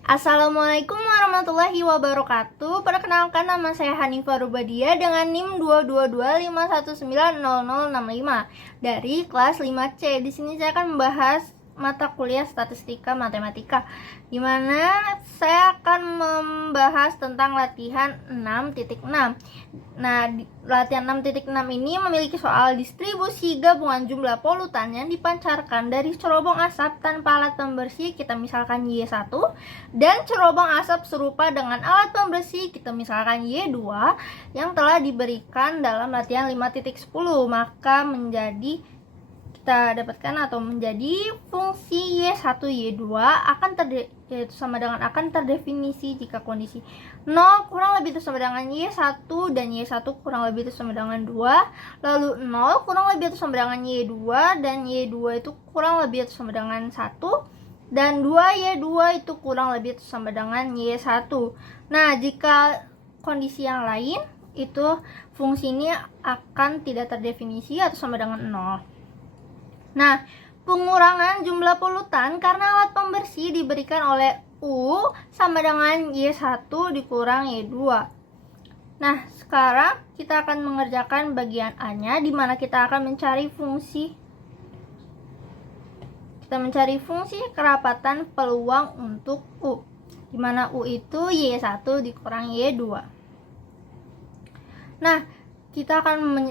Assalamualaikum warahmatullahi wabarakatuh. Perkenalkan, nama saya Hanifah Rubadia dengan NIM 22251900065 dari kelas 5C. Di sini saya akan membahas mata kuliah statistika matematika, di mana saya akan membahas tentang latihan 6.6. Nah, latihan 6.6 ini memiliki soal distribusi gabungan jumlah polutan yang dipancarkan dari cerobong asap tanpa alat pembersih, kita misalkan Y1, dan cerobong asap serupa dengan alat pembersih, kita misalkan Y2, yang telah diberikan dalam latihan 5.10. Maka kita dapatkan atau menjadi fungsi Y1 Y2 yaitu sama dengan akan terdefinisi jika kondisi 0 kurang lebih itu sama dengan Y1 dan Y1 kurang lebih itu sama dengan 2, lalu 0 kurang lebih itu sama dengan Y2 dan Y2 itu kurang lebih itu sama dengan 1, dan 2Y2 itu kurang lebih itu sama dengan Y1. Nah, jika kondisi yang lain itu fungsi ini akan tidak terdefinisi atau sama dengan 0. Nah, pengurangan jumlah polutan karena alat pembersih diberikan oleh U sama dengan Y1 dikurang Y2. Nah, sekarang kita akan mengerjakan bagian A-nya, di mana kita akan mencari fungsi kerapatan peluang untuk U, di mana U itu Y1 dikurang Y2. Nah, kita akan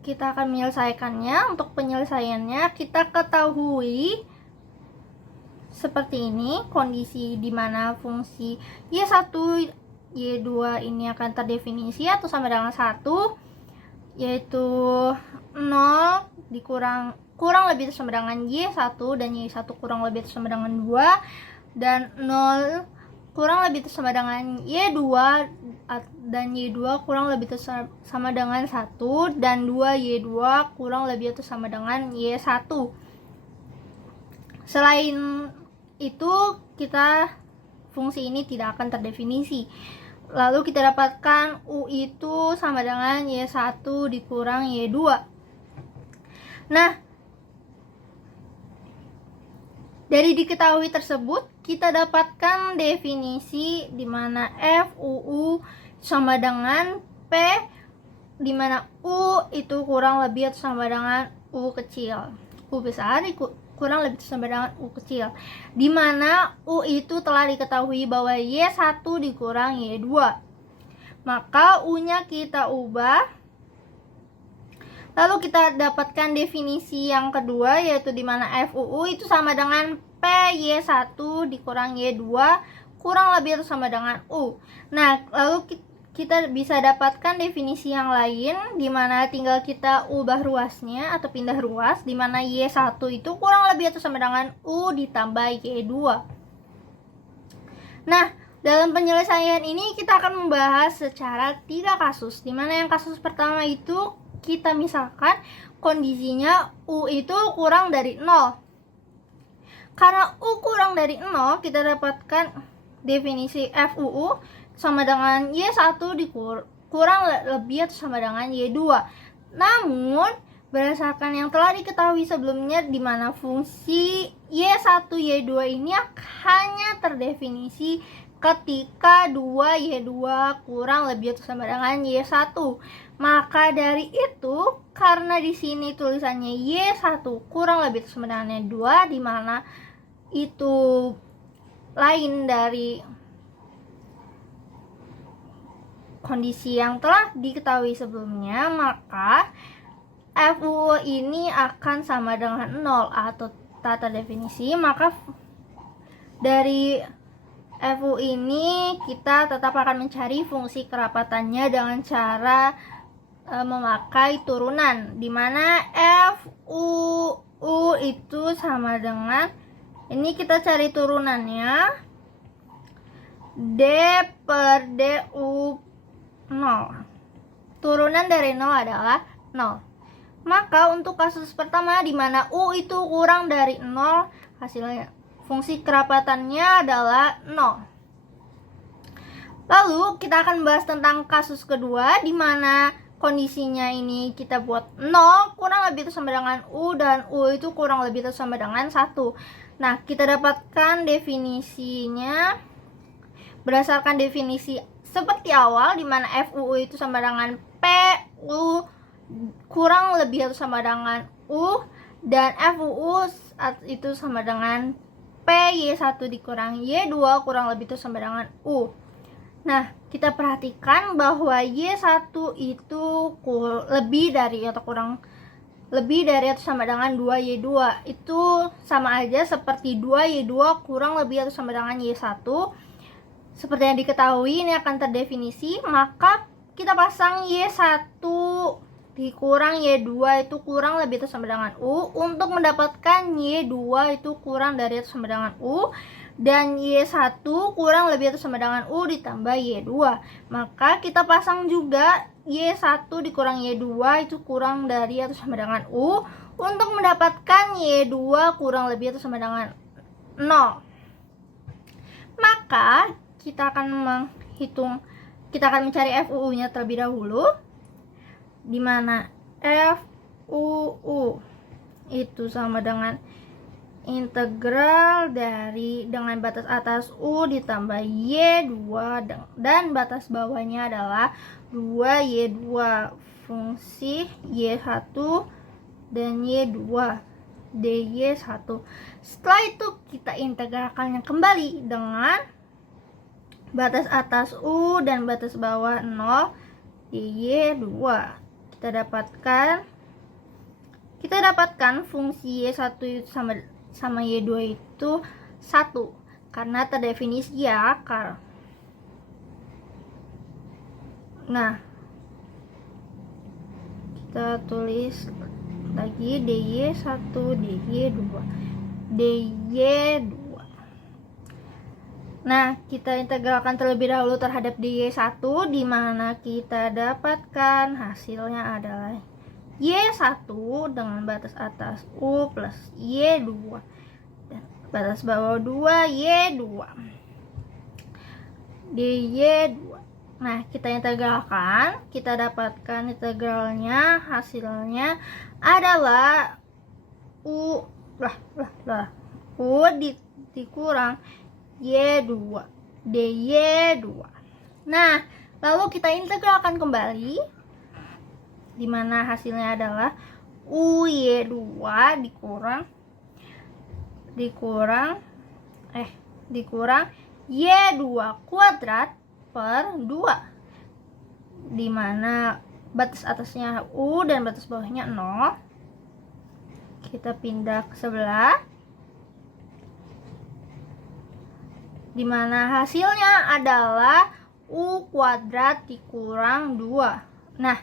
menyelesaikannya. Untuk penyelesaiannya kita ketahui seperti ini, kondisi di mana fungsi Y1 Y2 ini akan terdefinisi atau sama dengan 1, yaitu 0 kurang lebih sama dengan Y1 dan Y1 kurang lebih sama dengan 2, dan 0 kurang lebih sama dengan Y2 dan Y2 kurang lebih sama dengan 1, dan 2Y2 kurang lebih sama dengan Y1. Selain itu, fungsi ini tidak akan terdefinisi. Lalu kita dapatkan U itu sama dengan Y1 dikurang Y2. Nah, dari diketahui tersebut, kita dapatkan definisi di mana FUU sama dengan P, di mana U itu kurang lebih atau sama dengan U kecil. U besar kurang lebih sama dengan U kecil, di mana U itu telah diketahui bahwa Y1 dikurang Y2. Maka U-nya kita ubah. Lalu kita dapatkan definisi yang kedua, yaitu di mana FUU itu sama dengan P Y1 dikurang Y2 kurang lebih atau sama dengan U. Nah, lalu kita bisa dapatkan definisi yang lain, di mana tinggal kita ubah ruasnya atau pindah ruas, di mana Y1 itu kurang lebih atau sama dengan U ditambah Y2. Nah, dalam penyelesaian ini kita akan membahas secara 3 kasus, di mana yang kasus pertama itu kita misalkan kondisinya U itu kurang dari 0. Karena U kurang dari 0, kita dapatkan definisi FUU sama dengan Y1 kurang lebih atau sama dengan Y2. Namun, berdasarkan yang telah diketahui sebelumnya, di mana fungsi Y1 Y2 ini hanya terdefinisi ketika 2Y2 kurang lebih atau sama dengan Y1. Maka dari itu, karena di sini tulisannya Y1 kurang lebih atau sama dengan Y2, di mana itu lain dari kondisi yang telah diketahui sebelumnya, maka FUU ini akan sama dengan 0 atau tak terdefinisi. Maka dari FU ini kita tetap akan mencari fungsi kerapatannya dengan cara memakai turunan, di mana FUU itu sama dengan, ini kita cari turunannya, D per DU 0. Turunan dari 0 adalah 0. Maka untuk kasus pertama, di mana U itu kurang dari 0, hasilnya fungsi kerapatannya adalah 0. Lalu kita akan bahas tentang kasus kedua, di mana kondisinya ini kita buat 0 kurang lebih itu sama dengan U, dan U itu kurang lebih itu sama dengan 1. Nah, kita dapatkan definisinya berdasarkan definisi seperti awal, di mana FUU itu sama dengan PU kurang lebih atau sama dengan U, dan FUU itu sama dengan PY1 dikurang Y2 kurang lebih itu sama dengan U. Nah, kita perhatikan bahwa Y1 itu lebih dari atau kurang lebih dari atau sama dengan 2Y2. Itu sama aja seperti 2Y2 kurang lebih atau sama dengan Y1. Seperti yang diketahui, ini akan terdefinisi, maka kita pasang Y1 dikurang Y2 itu kurang lebih atau sama dengan U untuk mendapatkan Y2 itu kurang dari atau sama dengan U, dan Y1 kurang lebih atau sama dengan U ditambah Y2. Maka kita pasang juga Y1 dikurang Y2 itu kurang dari atau sama dengan U untuk mendapatkan Y2 kurang lebih atau sama dengan 0. Maka kita akan mencari FUU-nya terlebih dahulu, di mana FUU itu sama dengan integral dari dengan batas atas U ditambah Y2 dan batas bawahnya adalah 2Y2 fungsi Y1 dan Y2 dy1. Setelah itu kita integralkannya kembali dengan batas atas U dan batas bawah 0 dy2. Kita dapatkan fungsi Y1 itu sama Y2 itu 1 karena terdefinisi ya akar. Nah, kita tulis lagi dy1 dy2. Nah, kita integralkan terlebih dahulu terhadap dy1, di mana kita dapatkan hasilnya adalah Y1 dengan batas atas U plus Y2 dan batas bawah 2Y2 dy2. Nah, kita integralkan, kita dapatkan integralnya, hasilnya adalah U dikurang Y2 dy2. Nah, lalu kita integralkan kembali, di mana hasilnya adalah UY2 dikurang Y2 kuadrat per 2, di mana batas atasnya U dan batas bawahnya 0. Kita pindah ke sebelah, di mana hasilnya adalah U kuadrat dikurang 2. Nah,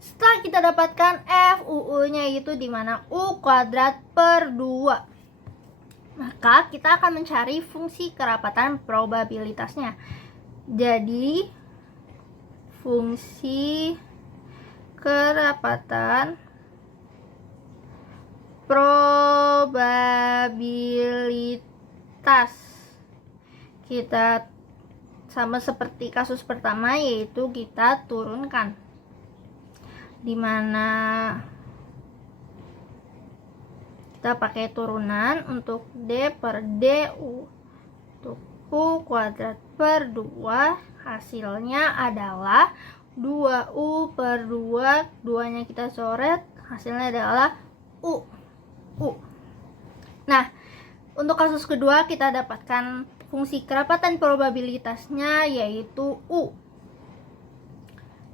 setelah kita dapatkan FUU-nya itu di mana U kuadrat per 2, maka kita akan mencari fungsi kerapatan probabilitasnya. Jadi, fungsi kerapatan probabilitas kita sama seperti kasus pertama, yaitu kita turunkan, di mana kita pakai turunan untuk D per DU, untuk U kuadrat per 2, hasilnya adalah 2U per 2, 2-nya kita coret, hasilnya adalah U. Nah, untuk kasus kedua kita dapatkan fungsi kerapatan probabilitasnya, yaitu U.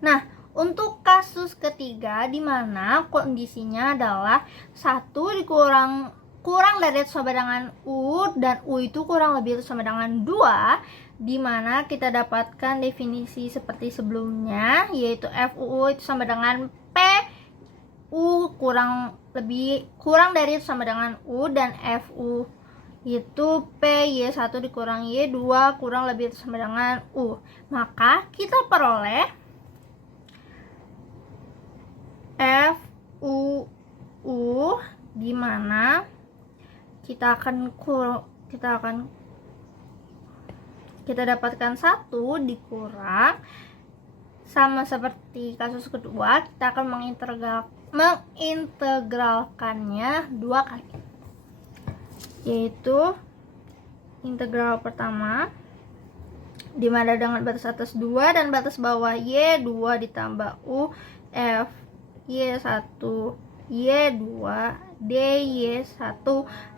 Nah, untuk kasus ketiga, di mana kondisinya adalah 1 kurang dari atau sama dengan U, dan U itu kurang lebih atau sama dengan 2, di mana kita dapatkan definisi seperti sebelumnya, yaitu FUU itu sama dengan P U kurang dari atau sama dengan U, dan FU itu PY1 dikurang Y2 kurang lebih atau sama dengan U. Maka kita peroleh FUU, di mana kita dapatkan 1 dikurang, sama seperti kasus kedua, kita akan mengintegralkannya 2 kali, yaitu integral pertama dimana dengan batas atas 2 dan batas bawah Y 2 ditambah U F Y1 Y2 DY1,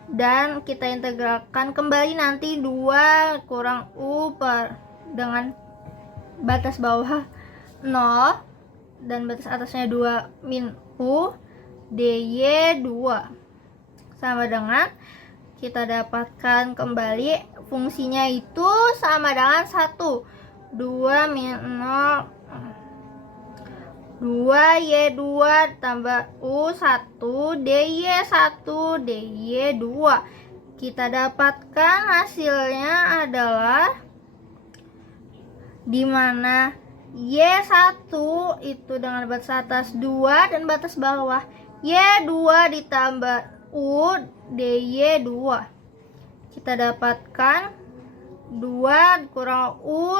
dan kita integralkan kembali nanti 2 kurang U dengan batas bawah 0 dan batas atasnya 2 min U DY2 sama dengan kita dapatkan kembali fungsinya itu sama dengan 1 2 min 0 2Y2 tambah U1 DY1 DY2. Kita dapatkan hasilnya adalah dimana Y1 itu dengan batas atas 2 dan batas bawah Y2 ditambah U DY2. Kita dapatkan 2 kurang U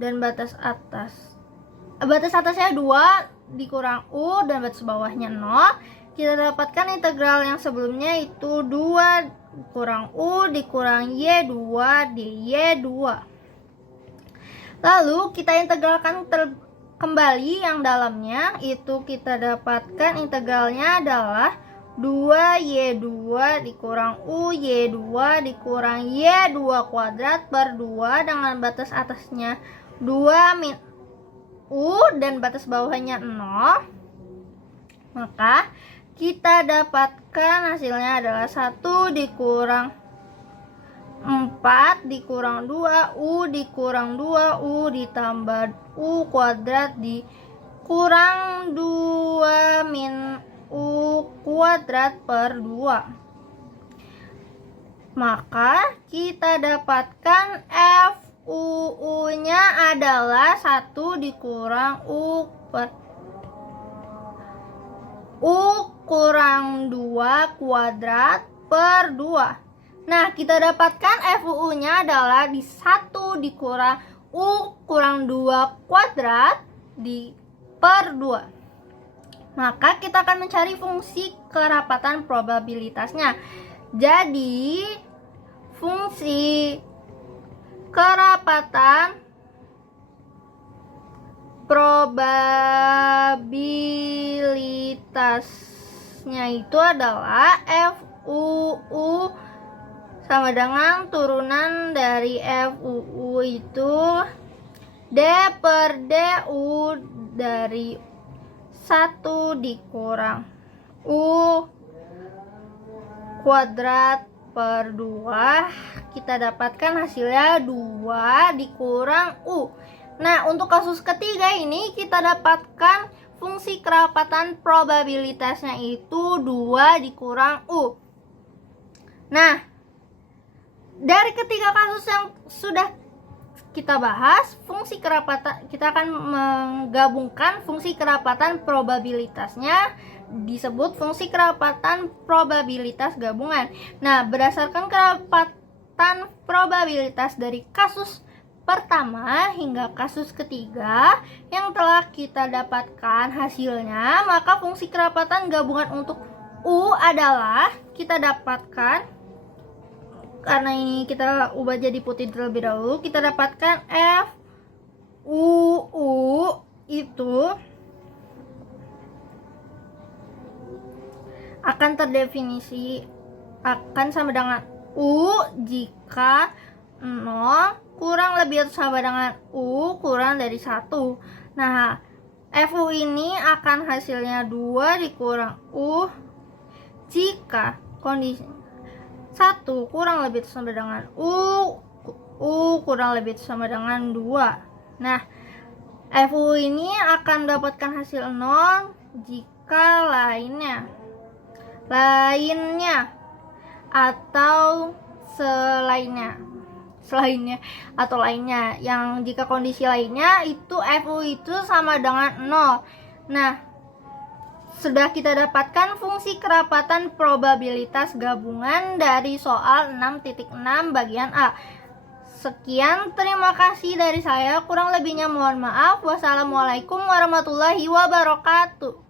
dan batas atasnya 2 dikurang U dan batas bawahnya 0. Kita dapatkan integral yang sebelumnya itu 2 kurang U dikurang Y2 DY2. Lalu kita integralkan kembali yang dalamnya, itu kita dapatkan integralnya adalah 2Y2 dikurang UY2 dikurang Y2 kuadrat per 2 dengan batas atasnya 2 min U dan batas bawahnya 0. Maka kita dapatkan hasilnya adalah 1 dikurang 4 dikurang 2 U dikurang 2 U ditambah U kuadrat dikurang 2 min U kuadrat per 2. Maka kita dapatkan FUU-nya adalah 1 dikurang U kurang 2 kuadrat per 2. Nah, kita dapatkan FUU-nya adalah 1 dikurang U kurang 2 kuadrat per 2. Maka kita akan mencari fungsi kerapatan probabilitasnya. Jadi, fungsi kerapatan probabilitasnya itu adalah FUU sama dengan turunan dari FUU itu D per DU dari 1 dikurang U kuadrat per 2. Kita dapatkan hasilnya 2 dikurang U. Nah, untuk kasus ketiga ini kita dapatkan fungsi kerapatan probabilitasnya itu 2 dikurang U. Nah, dari ketiga kasus yang sudah kita bahas, fungsi kerapatan, kita akan menggabungkan fungsi kerapatan probabilitasnya, disebut fungsi kerapatan probabilitas gabungan. Nah, berdasarkan kerapatan probabilitas dari kasus pertama hingga kasus ketiga yang telah kita dapatkan hasilnya, maka fungsi kerapatan gabungan untuk U adalah kita dapatkan, karena ini kita ubah jadi putih terlebih dahulu, kita dapatkan FUU itu akan terdefinisi akan sama dengan U jika 0 kurang lebih atau sama dengan U kurang dari 1. Nah, FU ini akan hasilnya 2 dikurang U jika kondisi 1 kurang lebih atau sama dengan U kurang lebih atau sama dengan 2. Nah, FU ini akan mendapatkan hasil 0 jika lainnya atau lainnya yang jika kondisi lainnya itu FU itu sama dengan 0. Nah, sudah kita dapatkan fungsi kerapatan probabilitas gabungan dari soal 6.6 bagian A. Sekian, terima kasih dari saya. Kurang lebihnya mohon maaf. Wassalamualaikum warahmatullahi wabarakatuh.